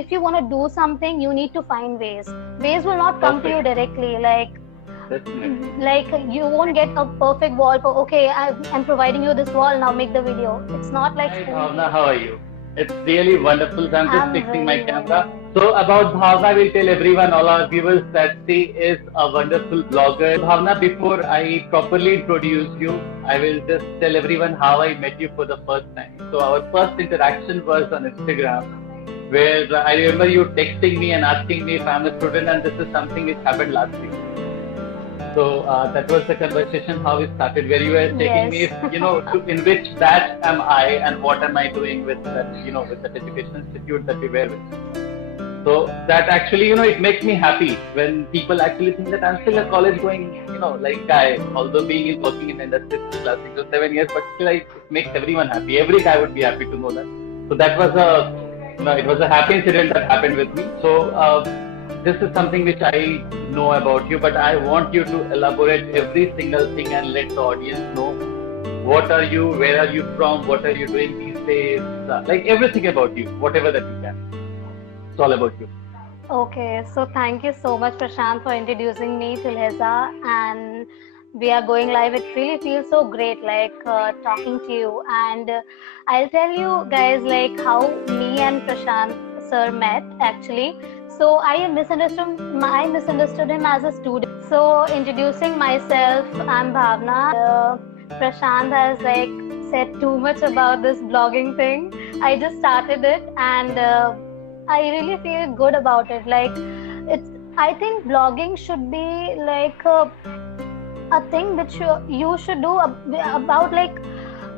if you want to do something, you need to find ways. Ways will not come to you directly. Like you won't get a perfect wall for, okay, I'm providing you this wall, now make the video. It's not like Hi Bhavna, how are you? It's really wonderful. So I'm just fixing my camera. So about Bhavna, we'll tell everyone, all our viewers, that she is a wonderful blogger. Bhavna, before I properly introduce you, I will just tell everyone how I met you for the first time. So our first interaction was on Instagram, where I remember you texting me and asking me if I'm a student, and this is something which happened last week. So that was the conversation how we started, where you were taking me, in which batch am I and what am I doing with that, with that education institute that we were with. So that actually, it makes me happy when people actually think that I'm still a college going, guy, although working in the industry since last 6 or 7 years, but still it makes everyone happy. Every guy would be happy to know that. So that was it was a happy incident that happened with me. So this is something which I know about you, but I want you to elaborate every single thing and let the audience know what are you, where are you from, what are you doing these days, like everything about you, whatever that you can. It's all about you. Okay, so thank you so much, Prashant, for introducing me to Leza, and we are going live. It really feels so great, talking to you. And I'll tell you guys, how me and Prashant sir met actually. So I misunderstood him as a student. So introducing myself, I'm Bhavna. Prashant has said too much about this blogging thing. I just started it, and I really feel good about it. I think blogging should be a thing which you should do about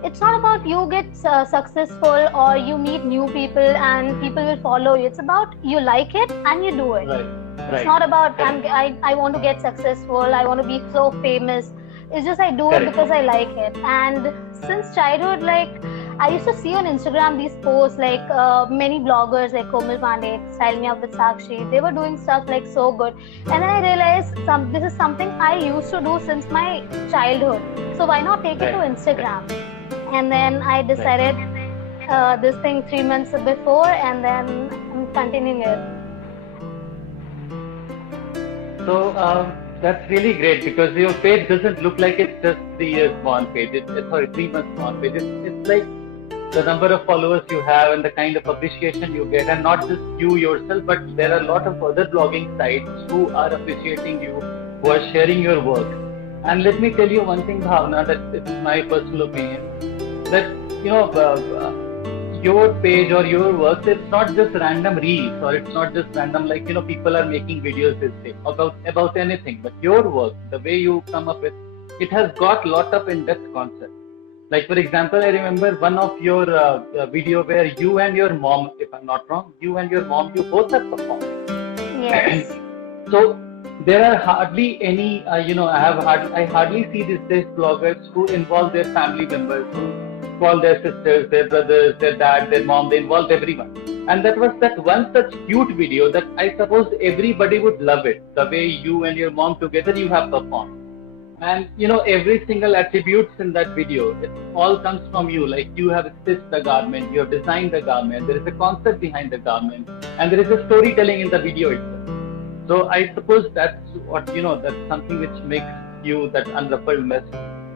it's not about you get successful or you meet new people and people will follow you. It's about you like it and you do it. Right. It's not about I want to get successful, I want to be so famous. It's just I do it because I like it. And since childhood, I used to see on Instagram these posts many bloggers like Komal Pandey, Style Me Up with Sakshi. They were doing stuff so good. And then I realized this is something I used to do since my childhood. So why not take it to Instagram? And then I decided this thing 3 months before, and then I'm continuing it. So that's really great, because your page doesn't look like it's just 3 years born page. 3 months born page. It's like the number of followers you have and the kind of appreciation you get, and not just you yourself, but there are a lot of other blogging sites who are appreciating you, who are sharing your work. And let me tell you one thing, Bhavna, that it's my personal opinion, that your page or your work, it's not just random reels, or it's not just random people are making videos this day about anything, but your work, the way you come up with, it has got lot of in-depth concepts. Like for example, I remember one of your video where you and your mom, if I'm not wrong, you both have performed. Yes. So there are hardly any, I hardly see these days bloggers who involve their family members, who call their sisters, their brothers, their dad, their mom, they involved everyone. And that was that one such cute video that I suppose everybody would love it, the way you and your mom together you have performed. And every single attributes in that video, it all comes from you. Like you have stitched the garment, you have designed the garment, there is a concept behind the garment, and there is a storytelling in the video itself. So I suppose that's what, that's something which makes you that unruffled mess,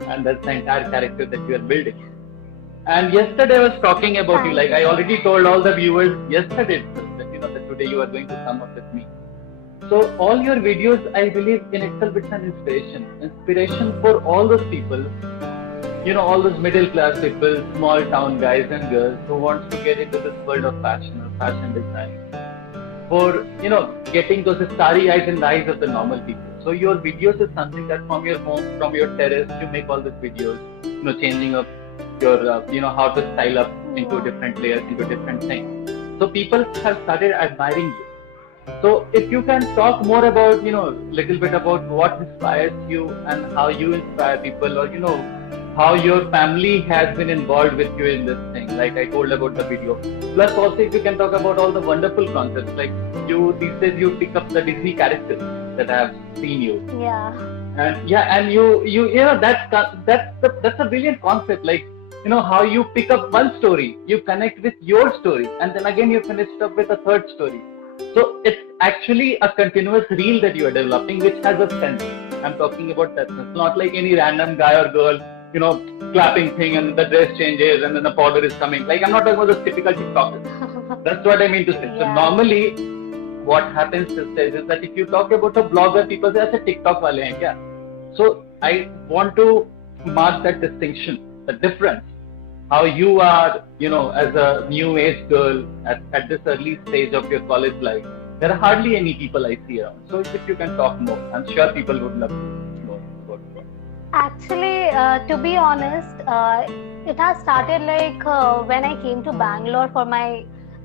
and that's the entire character that you are building. And yesterday I was talking about you, I already told all the viewers yesterday itself that, that today you are going to come up with me. So all your videos, I believe in itself it's an inspiration for all those people, all those middle class people, small town guys and girls who wants to get into this world of fashion or fashion design, for, getting those starry eyes in the eyes of the normal people. So your videos is something that from your home, from your terrace, you make all these videos, changing up your, how to style up into different layers, into different things. So people have started admiring you. So if you can talk more about, little bit about what inspires you and how you inspire people, or, how your family has been involved with you in this thing, like I told about the video. Plus also if you can talk about all the wonderful concepts, like these days you pick up the Disney characters that I have seen you. Yeah. And you that's a brilliant concept. Like, how you pick up one story, you connect with your story, and then again you finish it up with a third story. So it's actually a continuous reel that you are developing, which has a sense. I'm talking about that sense, not like any random guy or girl, clapping thing and the dress changes and then the powder is coming. Like, I'm not talking about the typical TikTokers. That's what I mean to say. Yeah. So normally, what happens is that if you talk about a blogger, people say, "Acha TikTok wale hain kya?" So I want to mark that distinction, the difference. How you are, as a new age girl at this early stage of your college life, there are hardly any people I see around. So if you can talk more, I'm sure people would love to know about that. Actually, to be honest, it has started like when I came to Bangalore for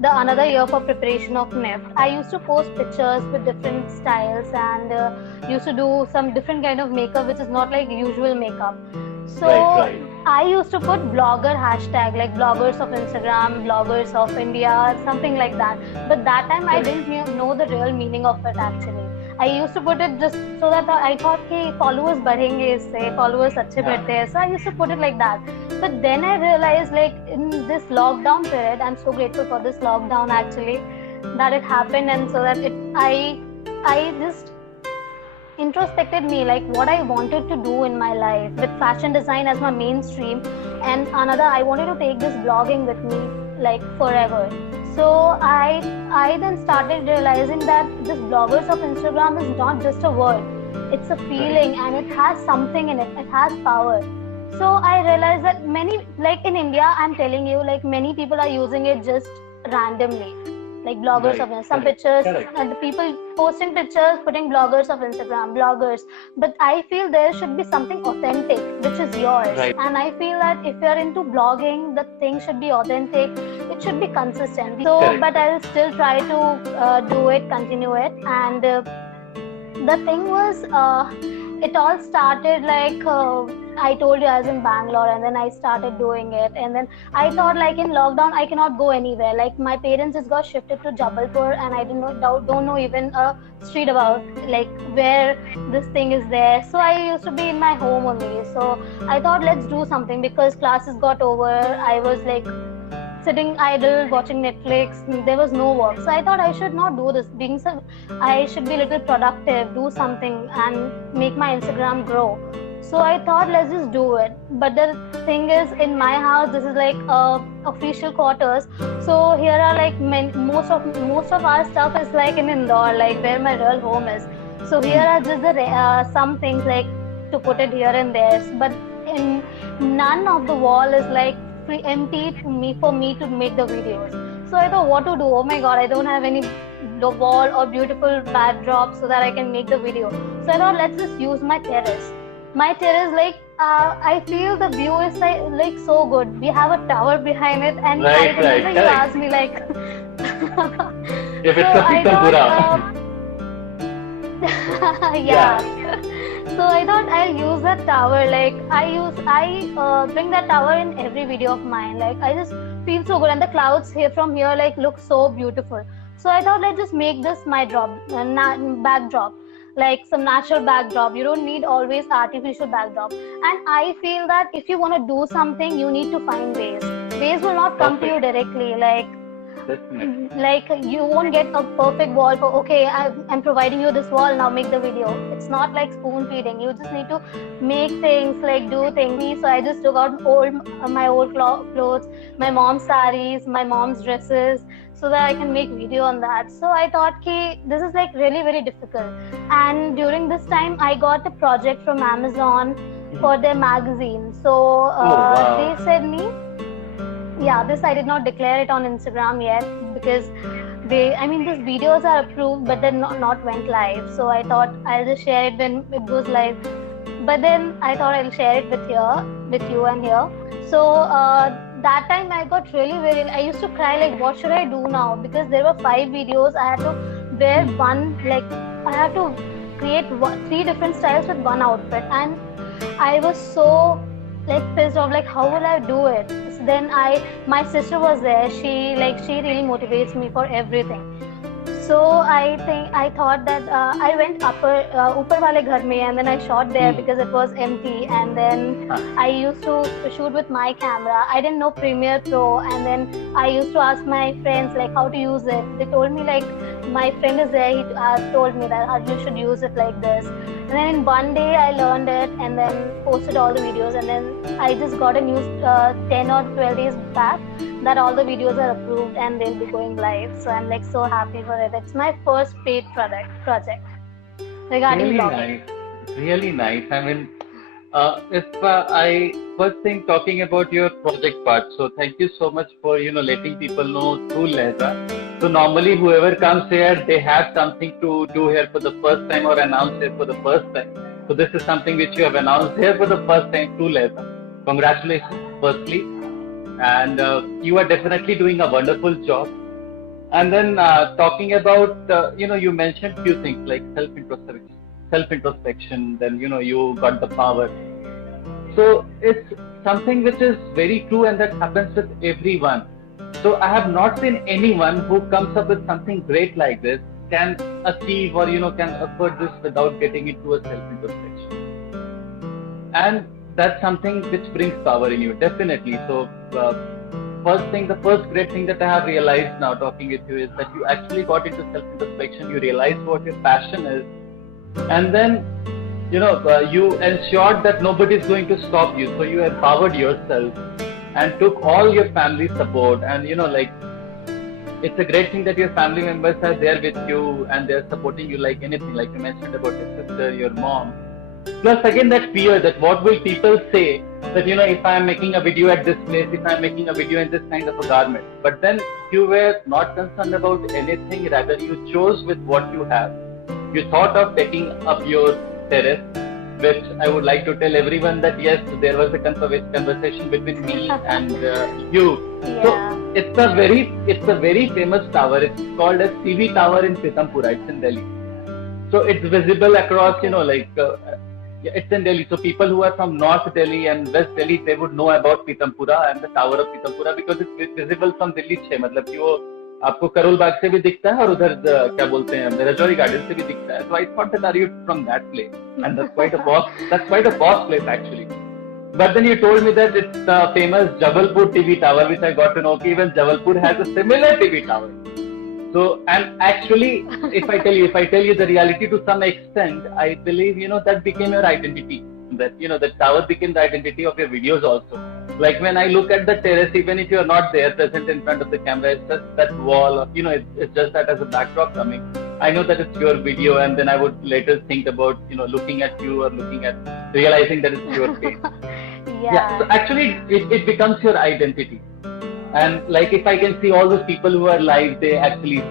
the another year for preparation of NIFT. I used to post pictures with different styles and used to do some different kind of makeup, which is not like usual makeup. So Right. I used to put blogger hashtag, like bloggers of Instagram, bloggers of India, something like that. But that time I didn't know the real meaning of it actually. I used to put it just so that I thought, hey, followers बढ़ेंगे इससे, followers अच्छे बढ़ते हैं. So I used to put it like that. But then I realized, like, in this lockdown period, I'm so grateful for this lockdown actually, that it happened, and so that I just introspected me, like what I wanted to do in my life with fashion design as my mainstream, and another, I wanted to take this blogging with me like forever. So I then started realizing that this bloggers of Instagram is not just a word, it's a feeling, and it has something in it has power. So I realized that many, like in India, I'm telling you, like many people are using it just randomly, like bloggers of Instagram, some pictures, and the people posting pictures, putting bloggers of Instagram, bloggers. But I feel there should be something authentic, which is yours. Right. And I feel that if you're into blogging, the thing should be authentic. It should be consistent. So, but I'll still try to do it, continue it. And the thing was, it all started like I told you, I was in Bangalore, and then I started doing it, and then I thought, like, in lockdown I cannot go anywhere. Like, my parents just got shifted to Jabalpur, and I don't know even a street about like where this thing is there. So I used to be in my home only. So I thought, let's do something, because classes got over. I was like sitting idle watching Netflix. There was no work, so I thought I should not do this. I should be a little productive, do something, and make my Instagram grow. So I thought, let's just do it. But the thing is, in my house, this is like official quarters. So here are like most of our stuff is like in Indore, like where my real home is. So here are just the some things like to put it here and there. But in none of the wall is like empty for me to make the videos. So I thought, what to do? Oh my god, I don't have any wall or beautiful backdrop so that I can make the video. So I thought, let's just use my terrace. My terrace, like I feel the view is like so good. We have a tower behind it, and Right, you asked me like if it's a Pithalpura. yeah. So I thought I'll use that tower. Like I bring that tower in every video of mine. Like I just feel so good, and the clouds from here like look so beautiful. So I thought, let's just make this my backdrop, like some natural backdrop. You don't need always artificial backdrop. And I feel that if you want to do something, you need to find ways. Ways will not come to you directly. Like you won't get a perfect wall for, okay, I'm providing you this wall, now make the video. It's not like spoon feeding. You just need to make things, like do things. So I just took out my old clothes, my mom's saris, my mom's dresses, so that I can make video on that. So I thought, this is like really very difficult. And during this time, I got a project from Amazon for their magazine. So wow. they said me, this I did not declare it on Instagram yet, because these videos are approved, but they're not went live. So I thought I'll just share it when it goes live. But then I thought I'll share it with you and here. So that time I got I used to cry, like, what should I do now? Because there were 5 videos. I had to wear I had to create 3 different styles with one outfit, and I was so like pissed off, like how will I do it? So then my sister was there. She really motivates me for everything. So I thought that I went upper wale ghar mein, and then I shot there because it was empty. And then I used to shoot with my camera. I didn't know Premiere Pro, and then I used to ask my friends like how to use it. They told me like my friend is there. He told me that you should use it like this. And then in one day I learned it, and then posted all the videos. And then I just got a news 10 or 12 days back that all the videos are approved and they'll be going live. So I'm like so happy for it. It's my first paid project regarding Really vlogging. nice, really nice. I mean, if I first thing talking about your project part, so thank you so much for letting people know through Lehza. So normally whoever comes here, they have something to do here for the first time or announce here for the first time. So this is something which you have announced here for the first time through Lehza. Congratulations, firstly. And you are definitely doing a wonderful job. And then talking about, you mentioned few things like self-introspection, then, you got the power. So it's something which is very true, and that happens with everyone. So I have not seen anyone who comes up with something great like this can achieve or, can afford this without getting into a self-introspection. And that's something which brings power in you, definitely. So the first great thing that I have realized now talking with you is that you actually got into self-introspection. You realized what your passion is, and then you ensured that nobody is going to stop you. So you empowered yourself and took all your family support. And it's a great thing that your family members are there with you and they're supporting you like anything, like you mentioned about your sister, your mom. Plus again that fear that what will people say, that if I am making a video at this place, if I am making a video in this kind of a garment. But then you were not concerned about anything, rather you chose with what you have. You thought of taking up your terrace, which I would like to tell everyone that yes, there was a conversation between me and you. Yeah. So it's a very famous tower. It's called as CV Tower in Pitampura. It's in Delhi. So it's visible across, it's in Delhi. So people who are from North Delhi and West Delhi, they would know about Pitampura and the Tower of Pitampura because it's visible from Delhi 6. मतलब कि वो आपको करोल बाग से भी दिखता है और उधर क्या बोलते हैं रजौरी गार्डन से भी दिखता है. So I thought that are you from that place? And that's quite a boss place actually. But then you told me that it's the famous Jabalpur TV Tower, which I got to know. Even Jabalpur has a similar TV tower. So, and actually, if I tell you the reality to some extent, I believe, that became your identity. That, the tower became the identity of your videos also. Like when I look at the terrace, even if you're not there present in front of the camera, it's just that wall, it's just that as a backdrop coming. I know that it's your video, and then I would later think about, looking at you or realizing that it's your face. Yeah. So actually, it becomes your identity. And like if I can see all those people who are live, they actually,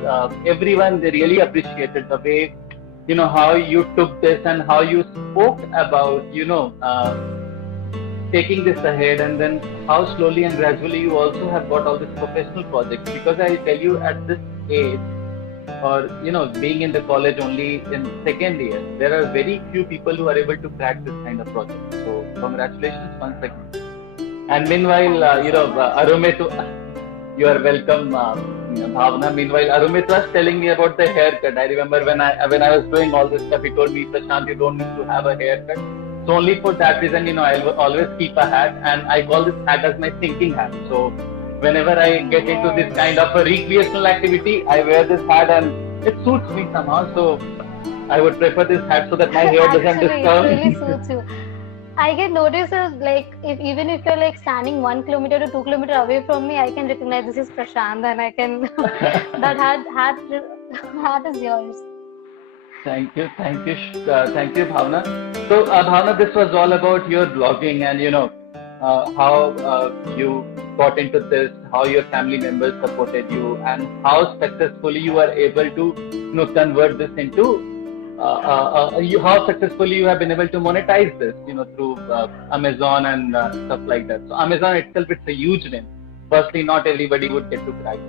everyone, they really appreciated the way, how you took this and how you spoke about, taking this ahead, and then how slowly and gradually you also have got all these professional projects. Because I tell you at this age, or, being in the college only in second year, there are very few people who are able to crack this kind of project. So congratulations once again. And meanwhile, Arumit, you are welcome, Bhavna. Meanwhile, Arumit was telling me about the haircut. I remember when I was doing all this stuff, he told me, Prashant, you don't need to have a haircut. So only for that reason, I'll always keep a hat, and I call this hat as my thinking hat. So whenever I get into this kind of a recreational activity, I wear this hat and it suits me somehow. So I would prefer this hat so that my hair doesn't disturb. It really suits you. I get notices even if you're like standing 1 kilometer to 2 kilometer away from me, I can recognize this is Prashant, and I can that hat is yours. Thank you, Bhavna. So Bhavna, this was all about your blogging and how you got into this, how your family members supported you, and how successfully you are able to convert this into. How successfully you have been able to monetize this, through Amazon and stuff like that. So Amazon itself, it's a huge win. Firstly, not everybody would get to crack it.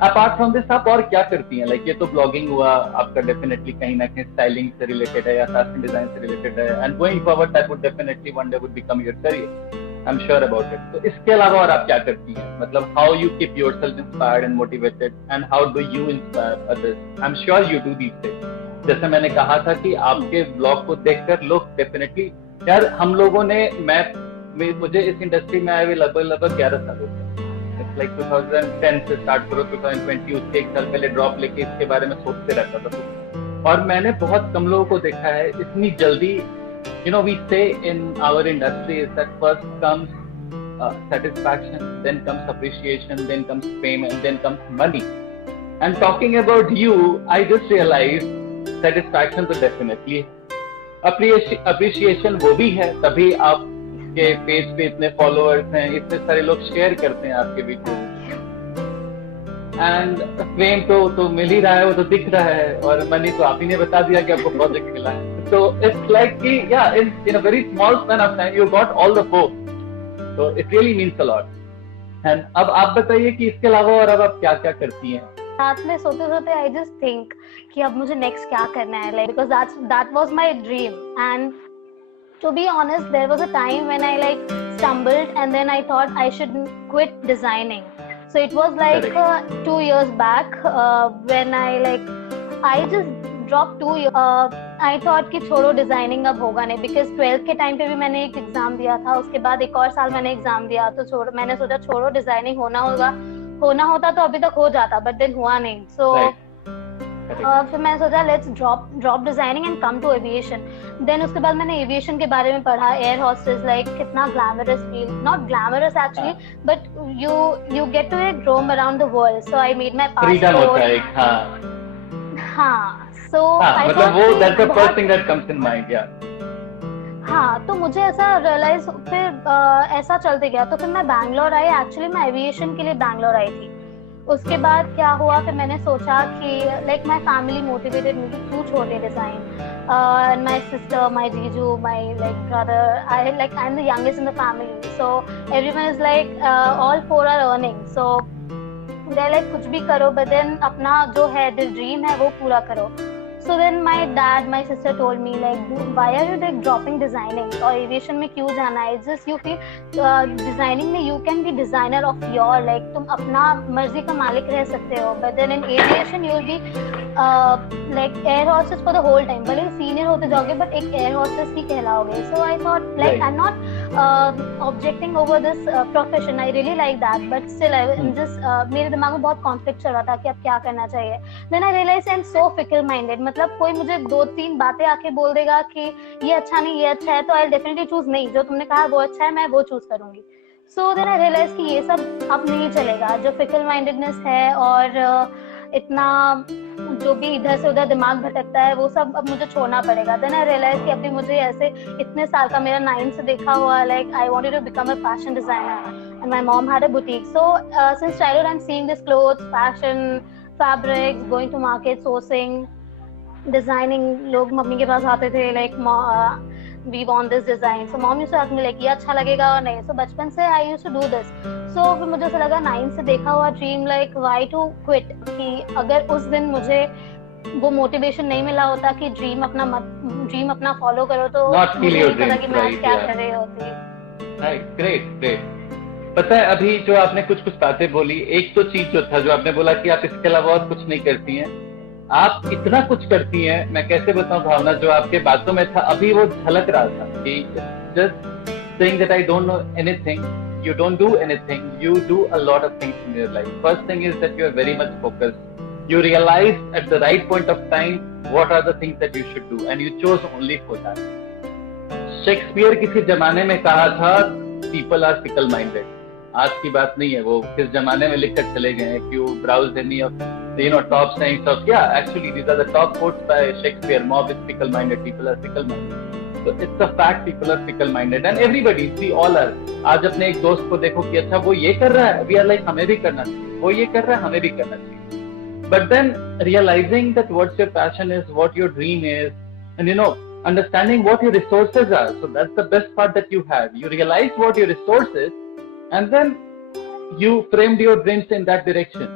Apart from this, आप और क्या करती हैं? Like ये तो blogging हुआ, आपका definitely कहीं ना कहीं styling से related है या fashion design से related है, and going forward that would definitely one day would become your career. I'm sure about it. तो इसके अलावा और आप क्या करती हैं? मतलब how you keep yourself inspired and motivated and how do you inspire others? I'm sure you do these things. जैसे मैंने कहा था कि आपके ब्लॉग को देखकर लोग डेफिनेटली, यार हम लोगों ने, मुझे इस इंडस्ट्री में आए हुए लगभग 11 साल हो गए. It's like 2010 से स्टार्ट करो, 2020 उसके 1 साल पहले ड्रॉप लेके इसके बारे में सोचते रहता था. और मैंने बहुत कम लोगों को देखा है इतनी जल्दी. You know, we say in our industry is that first comes satisfaction, then comes appreciation, then comes fame, and then comes money. And talking about you, I just realized satisfaction तो definitely, appreciation वो भी है, तभी आपके page पे इतने followers हैं, इतने सारे लोग शेयर करते हैं आपके वीडियो. एंड फेम तो मिल ही रहा है, वो तो दिख रहा है, और मनी तो आप ही ने बता दिया कि आपको प्रोजेक्ट मिला है. So it's like कि yeah, in a very small span of time you got all the four. So it really means a lot. And अब आप बताइए कि इसके अलावा और अब आप क्या क्या करती हैं? रात में सोते सोते I just think कि अब मुझे next क्या करना है, like because that was my dream. And to be honest, there was a time when I like stumbled and then I thought I should quit designing. So it was like 2 years back when I just dropped 2 years. I thought कि छोड़ो designing अब होगा नहीं, because 12th के time पे भी मैंने एक एग्जाम दिया था, उसके बाद एक और साल मैंने एग्जाम दिया, तो मैंने सोचा छोड़ो डिजाइनिंग, होना होता तो अभी तक हो जाता, बट देन हुआ नहीं. सो फिर मैंने सोचा let's drop designing and come to aviation. Then उसके बाद मैंने एविएशन के बारे में पढ़ा, एयर हॉस्टेस, लाइक कितना glamorous feel, not glamorous actually, but you get to roam around the world. So I made my passport. हाँ, so मतलब वो that's the first thing that comes in mind, yeah. हाँ, तो मुझे ऐसा realise, फिर ऐसा चलते गया, तो फिर मैं बैंगलोर आई. एक्चुअली मैं एविएशन के लिए बैंगलोर आई थी. उसके बाद क्या हुआ, फिर मैंने सोचा कि like my family motivated me to छोड़े डिजाइन. माय सिस्टर, माय जीजू, my like brother, I am the youngest in the family, so everyone is like all 4 are earning. So they like कुछ भी करो, बट देन अपना जो है dream है वो पूरा करो. So then my dad, my sister told me like, why are you like dropping designing? और aviation में क्यों जाना है? Just you feel designing में you can be designer of your, like तुम अपना मर्जी का मालिक रह सकते हो. But then in aviation you will be like air hostess for the whole time. भले senior होते जाओगे, but एक air hostess he कहलाओगे. So I thought like I'm not objecting over this profession. I really like that, but still I'm just मेरे दिमाग में बहुत conflict चल रहा था कि अब क्या करना चाहिए. Then I realized I'm so fickle minded. मतलब कोई मुझे 2-3 बातें आके बोल देगा कि ये अच्छा नहीं, ये अच्छा है, तो आई डेफिनेटली चूज नहीं. जो तुमने कहा वो अच्छा है, मैं वो चूज करूंगी. सो देन आई रियलाइज कि ये सब अब नहीं चलेगा. जो फिकल माइंडेडनेस है और इतना जो भी इधर से उधर दिमाग भटकता है, वो सब अब मुझे छोड़ना पड़ेगा. देन आई रियलाइज कि अभी मुझे ऐसे इतने साल का मेरा 9 से देखा हुआ, like I wanted to become a fashion designer and my mom had a boutique. So since childhood I am seeing this clothes, fashion, fabrics, going to market, sourcing, designing. लोग मम्मी के पास आते थे like we want this design, so mom used to ask me like ये अच्छा लगेगा और नहीं. सो बचपन से I used to do this. So फिर मुझे ऐसा लगा 9 से देखा हुआ dream, like why to quit, कि अगर उस दिन मुझे वो मोटिवेशन नहीं मिला होता कि ड्रीम अपना फॉलो करो, तो मुझे नहीं पता कि मैं क्या कर रही होती. ग्रेट. पता है अभी जो आपने कुछ बातें बोली, एक तो चीज जो था जो आपने बोला कि आप इसके अलावा और कुछ नहीं करती हैं, आप इतना कुछ करती हैं. मैं कैसे बताऊं भावना, जो आपके बातों में था अभी वो झलक रहा था कि just saying that I don't know anything, you don't do anything, you do a lot of things in your life. First thing is that you are very much focused. You realize at the right point of time what are the things that you should do and you chose only for that. Shakespeare किसी जमाने में कहा था people are fickle minded. आज की बात नहीं है, वो किस जमाने में लिखकर चले गए हैं. If you browse any of top sayings of, actually these are the top quotes by Shakespeare. Mob is fickle minded, people are fickle minded. So it's a fact, people are fickle minded and everybody, we all are. आज अपने एक दोस्त को देखो कि अच्छा वो ये कर रहा है, we are like हमें भी करना चाहिए, वो ये कर रहा है हमें भी करना चाहिए. But then realizing that what your passion is, what your dream is, and understanding what your resources are. So that's the best part that you have. You realize what your resource is and then you framed your dreams in that direction.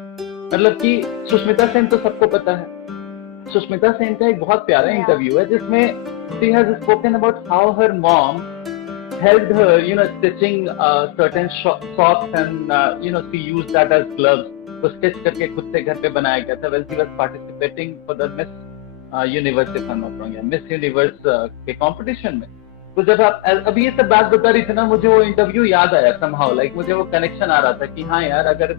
मतलब कि सुष्मिता सेन तो सबको पता है. सुष्मिता सेन का एक बहुत प्यारा इंटरव्यू है जिसमें she has spoken about how her mom helped her, stitching certain socks and, she used that as gloves. तो स्टिच करके खुद से घर पे बनाया गया था when she was participating for the Miss Universe, if I'm not wrong, या Miss Universe के कंपटीशन में. तो जब आप अभी ये सब बात बता रही थी ना, मुझे वो इंटरव्यू याद आया somehow, like मुझे वो कनेक्शन आ रहा था कि हाँ यार, अगर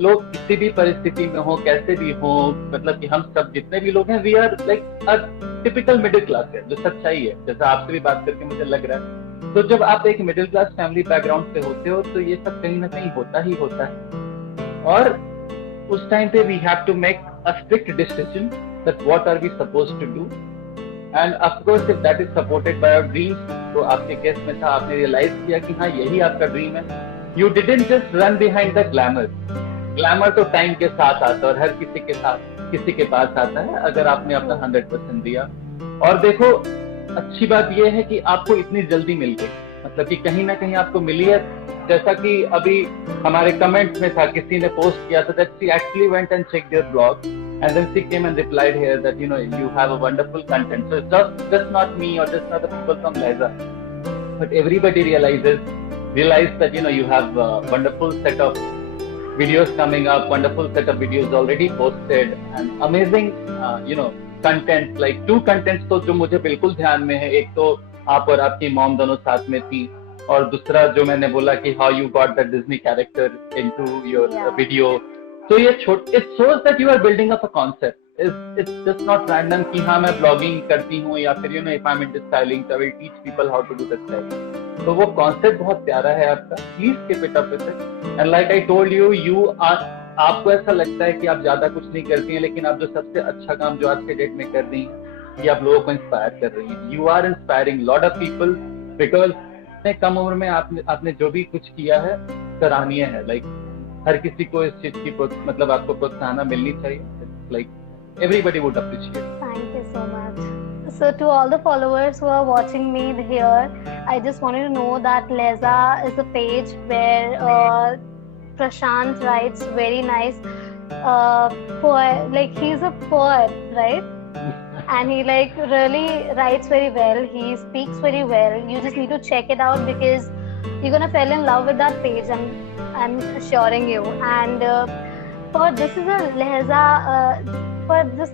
लोग किसी भी परिस्थिति में हो, कैसे भी हो, मतलब कि हम सब जितने भी लोग हैं, we are like a typical middle class है, जो सच्चाई है. जैसा आपसे भी बात करके मुझे लग रहा है, तो जब आप एक मिडिल क्लास फैमिली बैकग्राउंड से होते हो, तो ये सब कहीं ना कहीं होता ही होता है. और उस टाइम पे we have to make a strict decision that what are we supposed to do, and of course if that is supported by your dreams. तो आपके केस में था, आपने रियलाइज किया कि हाँ यही आपका ड्रीम है. You didn't just run behind the glamour. Glamour तो टाइम के साथ आता है और हर किसी के पास आता है, अगर आपने अपना 100% दिया. और देखो, अच्छी बात यह है कि आपको इतनी जल्दी मिल गई, मतलब कि कहीं ना कहीं आपको मिली है. जैसा कि अभी हमारे कमेंट में था, किसी ने पोस्ट किया था that she actually went and checked your blog and then she came and replied here that you have a wonderful content. So it's just not me or just not the people from Lehza, but everybody realized that you have a wonderful set of videos coming up, wonderful set of videos already posted and amazing content, like 2 contents तो जो मुझे बिल्कुल ध्यान में है. एक तो आप और आपकी मॉम दोनों साथ में थी, और दूसरा जो मैंने बोला कि how you got that Disney character into your video. तो ये it shows that you are building up a concept. It's just not random कि हाँ मैं blogging करती हूँ, या फिर if I'm into styling, so I will teach people how to do the styling. तो वो concept बहुत प्यारा है आपका. Please keep it up with it. And like I told you आपको ऐसा लगता है कि आप ज्यादा कुछ नहीं करती हैं, लेकिन आप जो सबसे अच्छा काम जो आज के डेट में कर रही हैं, ये आप लोगों को इंस्पायर कर रही हैं. You are inspiring lot of people because इतने कम उम्र में आपने जो भी कुछ किया है सराहनीय है. लाइक हर किसी को इस चीज की मतलब आपको प्रोत्साहन मिलनी चाहिए. Like everybody would appreciate. Thank you so much. So to all the followers who are watching me here, I just wanted to know that Lehza is a page where Prashant writes very nice poem. Like he's a poet, right? And he like really writes very well. He speaks very well. You just need to check it out because you're gonna fall in love with that page. I'm assuring you. And for this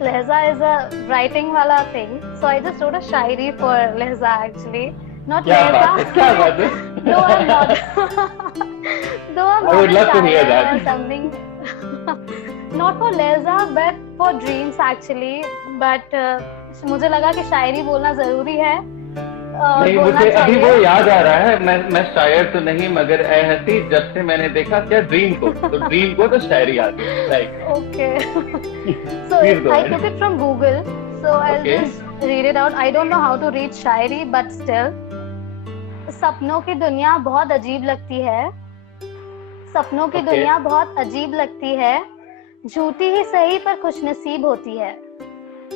Lehza is a writing wala thing. So I just wrote a shairi for Lehza actually. Not Lehza. No, I'm not. Though I'm I would love to hear that. Something. Not for Lehza, but for dreams actually. But मुझे लगा कि शायरी बोलना जरूरी है. नहीं, मुझे अभी वो याद आ रहा है. मैं शायर तो नहीं, मगर ऐसी जब से मैंने देखा क्या ड्रीम को तो शायरी आ गई. Like okay. So I took it from Google. So I'll just read it out. I don't know how to read Shayari, but still. सपनों की दुनिया बहुत अजीब लगती है. सपनों की दुनिया बहुत अजीब लगती है. झूठी ही सही पर खुशनसीब होती है.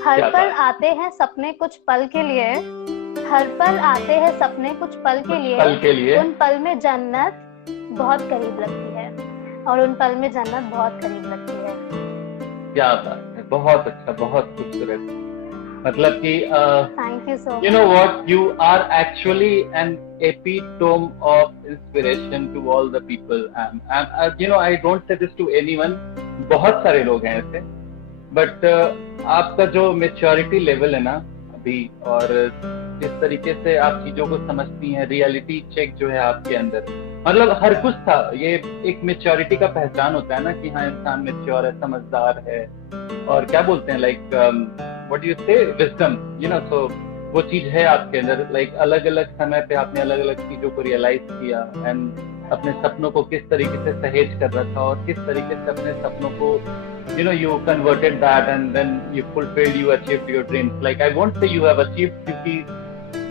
हर पल आते हैं सपने कुछ पल के लिए. हर पल आते हैं सपने कुछ पल के लिए. उन पल में जन्नत बहुत करीब लगती है. और उन पल में जन्नत बहुत करीब लगती है. क्या बात है, बहुत अच्छा, बहुत खूबसूरत. मतलब कि thank you so much. You know what, you are actually an epitome of inspiration to all the people. And I don't say this to anyone. बहुत सारे लोग हैं ऐसे, बट आपका जो मेच्योरिटी लेवल है ना अभी, और जिस तरीके से आप चीजों को समझती हैं, रियलिटी चेक जो है आपके अंदर, मतलब हर कुछ था. ये एक मेच्योरिटी का पहचान होता है ना कि हाँ इंसान मेच्योर है, समझदार है, और क्या बोलते हैं लाइक व्हाट यू से, विजडम. सो वो चीज है आपके अंदर. लाइक अलग अलग समय पे आपने अलग अलग चीजों को रियलाइज किया, एंड अपने सपनों को किस तरीके से सहेज कर रखा, और किस तरीके से अपने सपनों को you converted that and then you fulfilled, you achieved your dreams. Like I won't say you have achieved, क्योंकि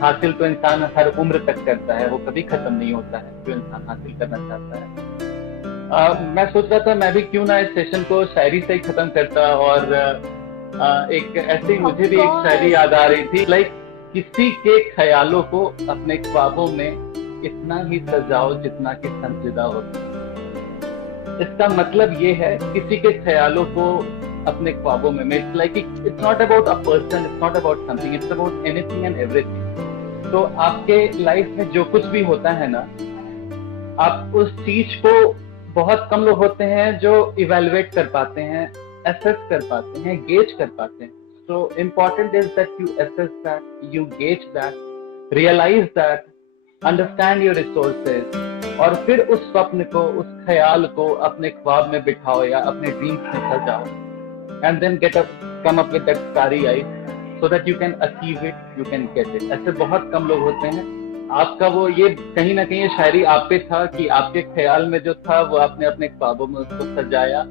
हासिल तो इंसान हर उम्र तक करता है, वो कभी खत्म नहीं होता है जो इंसान हासिल करना चाहता है. मैं सोच रहा था मैं भी क्यों ना इस सेशन को शायरी से ही खत्म करता, और एक ऐसे ही मुझे भी एक शायरी याद आ रही थी. लाइक किसी के ख्यालों को अपने ख्वाबों में इतना ही सजाओ जितना कि संजीदा होता. इसका मतलब ये है किसी के ख्यालों को अपने ख्वाबों में. It's like it's not about a person, it's not about something, it's about anything and everything. तो आपके लाइफ में जो कुछ भी होता है ना, आप उस चीज को, बहुत कम लोग होते हैं जो इवेलुएट कर पाते हैं, एसेस कर पाते हैं, गेज कर पाते हैं. So important is that you assess that, you gauge that, realize that, understand your resources, और फिर उस स्वप्न को, उस ख्याल को अपने ख्वाब में बिठाओ या अपने ड्रीम्स में सजाओ, and then come up with that starry eyes so that you can achieve it, you can get it. ऐसे बहुत कम लोग होते हैं. आपका वो ये कहीं ना कहीं शायरी आप पे था कि आपके ख्याल में जो था वो आपने अपने ख्वाबों में उसको सजाया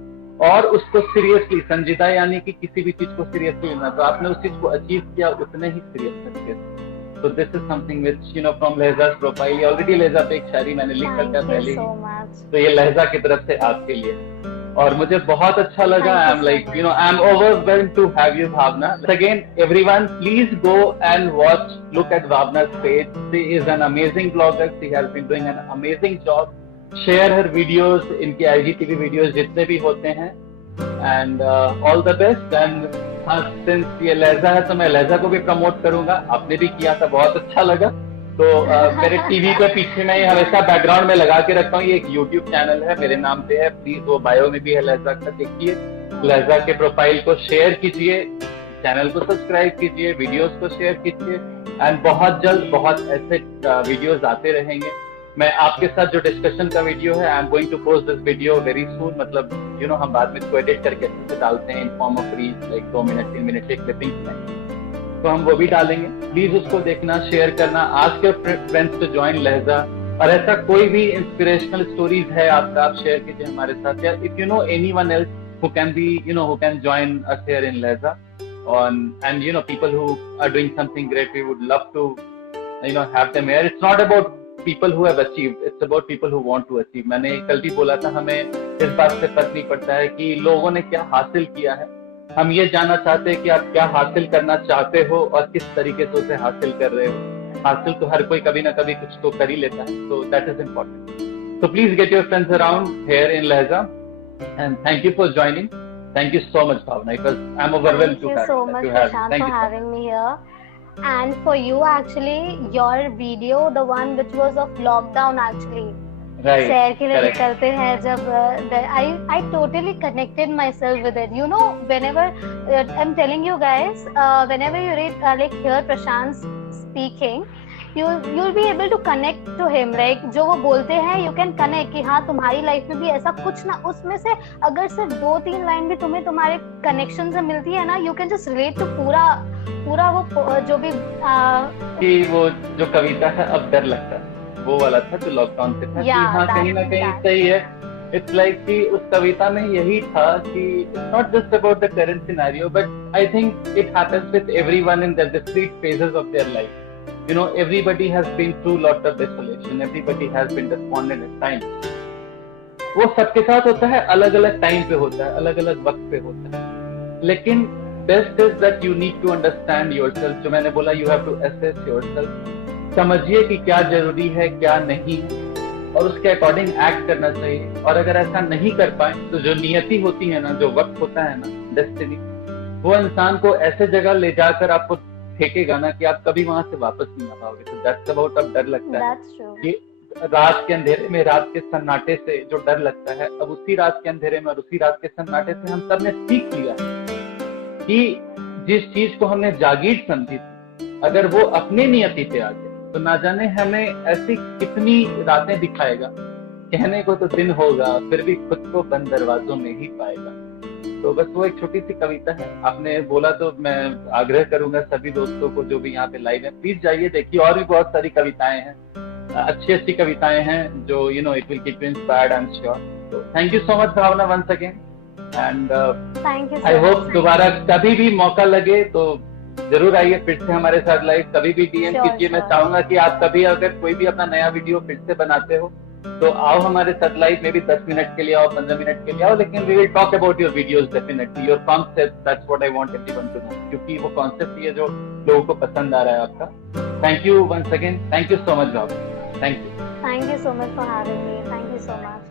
और उसको सीरियसली, संजीदा यानी कि किसी भी चीज को सीरियसली लेना, तो आपने उस चीज को अचीव किया उतने ही सीरियस तरीके से. तो this is something which you know from Lahja's प्रोफाइल. ऑलरेडी लहजा पे एक शायरी मैंने लिख रखा पहले ही, तो ये लहजा की तरफ से आपके लिए, और मुझे बहुत अच्छा लगा. I am like you know I am overwhelmed to have you Bhavna. Again everyone please go and watch, look at Bhavna's page. She is an amazing blogger, she has been doing an amazing job. Share her videos, इनके IGTV videos जितने भी होते हैं, and all the best. And हाँ, since ये लहजा है तो मैं लहजा को भी प्रमोट करूंगा. आपने भी किया था, बहुत अच्छा लगा. तो मेरे टीवी के पीछे मैं हमेशा बैकग्राउंड में लगा के रखता हूँ. ये एक YouTube चैनल है, मेरे नाम पे है. प्लीज वो बायो में भी है लहजा का, देखिए. लहजा के प्रोफाइल को शेयर कीजिए, चैनल को सब्सक्राइब कीजिए, वीडियोस को शेयर कीजिए, एंड बहुत जल्द बहुत ऐसे वीडियोस आते रहेंगे. मैं आपके साथ जो डिस्कशन का वीडियो है, I am going to post this video very soon. मतलब यू नो हम बाद में इसको एडिट करके अच्छे डालते हैं in form of reels, like 2 minute 3 minute के क्लिपिंग्स में, तो हम वो भी डालेंगे. प्लीज उसको देखना, शेयर करना, ask your friends to join Lehja. और ऐसा कोई भी इंस्पिरेशनल स्टोरीज है आपका, आप शेयर कीजिए हमारे साथ. या if you know anyone else who can be, you know, who can join us here in Lehza, and you know, people who are doing something great, we would love to, you know, have them here. It's not about people who have achieved, it's about people who want to achieve. मैंने कल भी बोला था, हमें इस बात से फर्क नहीं पड़ता है कि लोगों ने क्या हासिल किया है. हम ये जानना चाहते हैं कि आप क्या हासिल करना चाहते हो और किस तरीके से उसे हासिल कर रहे हो. हासिल तो हर कोई कभी ना कभी कुछ तो कर ही लेता है, so that is important. So please get your friends around here in Lehza, and thank you for joining. Thank you so much, Bhavna. I'm overwhelmed to have you. Thank you so much, Prashant, for having me here. And for you, actually, your video, the one which was of lockdown, actually, right, share के लिए निकलते हैं जब, I totally connected myself with it. You know, whenever I'm telling you guys, whenever you read like hear Prashant speaking, you'll be able to connect to him. Like जो वो बोलते हैं, you can connect कि हाँ तुम्हारी life में भी ऐसा कुछ ना, उसमें से अगर सिर्फ 2-3 लाइन भी तुम्हें तुम्हारे कनेक्शन से मिलती है ना, you can just relate to पूरा वो जो भी कि वो जो कविता है अब डर लगता है, वो वाला था जो लॉकडाउन से था. कि हाँ कहीं ना कहीं सही है. It's like कि उस कविता में यही था कि it's not just about the current scenario, but I think it happens with everyone in the discrete phases of their life. You know, everybody has been through lot of desolation, everybody has been despondent at times. वो सबके साथ होता है, अलग अलग time पे होता है, अलग अलग वक्त पे होता है. लेकिन best is that you need to understand yourself. जो मैंने बोला, you have to assess yourself. समझिए कि क्या जरूरी है, क्या नहीं है, और उसके अकॉर्डिंग एक्ट करना चाहिए. और अगर ऐसा नहीं कर पाए तो जो नियति होती है ना, जो वक्त होता है ना, डेस्टिनी, वो इंसान को ऐसे जगह ले जाकर आपको फेंकेगा ना कि आप कभी वहां से वापस नहीं आ पाओगे. तो दैट्स अबाउट. अब डर लगता है कि रात के अंधेरे में, रात के सन्नाटे से जो डर लगता है, अब उसी रात के अंधेरे में और उसी रात के सन्नाटे से हम सब ने सीख लिया कि जिस चीज को हमने जागीर समझी थी, अगर वो अपनी नियति पे आ गया तो ना जाने हमें ऐसी कितनी रातें दिखाएगा. कहने को तो दिन होगा, फिर भी खुद को बंद दरवाजों में ही पाएगा. तो बस वो एक छोटी सी कविता है. आपने बोला तो मैं आग्रह करूंगा सभी दोस्तों को जो भी यहाँ पे लाइव है, प्लीज जाइए, देखिए. और भी बहुत सारी कविताएं हैं, अच्छी कविताएं हैं जो you know it will keep you inspired, I am sure. तो thank you so much Bhavna once again, and I hope दोबारा कभी भी मौका लगे तो जरूर आइए फिर से हमारे साथ लाइव. कभी भी DM कीजिए. मैं चाहूंगा कि आप कभी अगर कोई भी अपना नया वीडियो फिर से बनाते हो तो आओ हमारे साथ लाइव में भी 10 मिनट के लिए आओ, 15 मिनट के लिए आओ, लेकिन we will talk about your videos definitely, your concept. That's what I want everyone to know, क्योंकि वो कॉन्सेप्ट ये जो लोगों को पसंद आ रहा है आपका. Thank you once again. Thank you so much Bhav. Thank you. Thank you so much for having me. Thank you so much.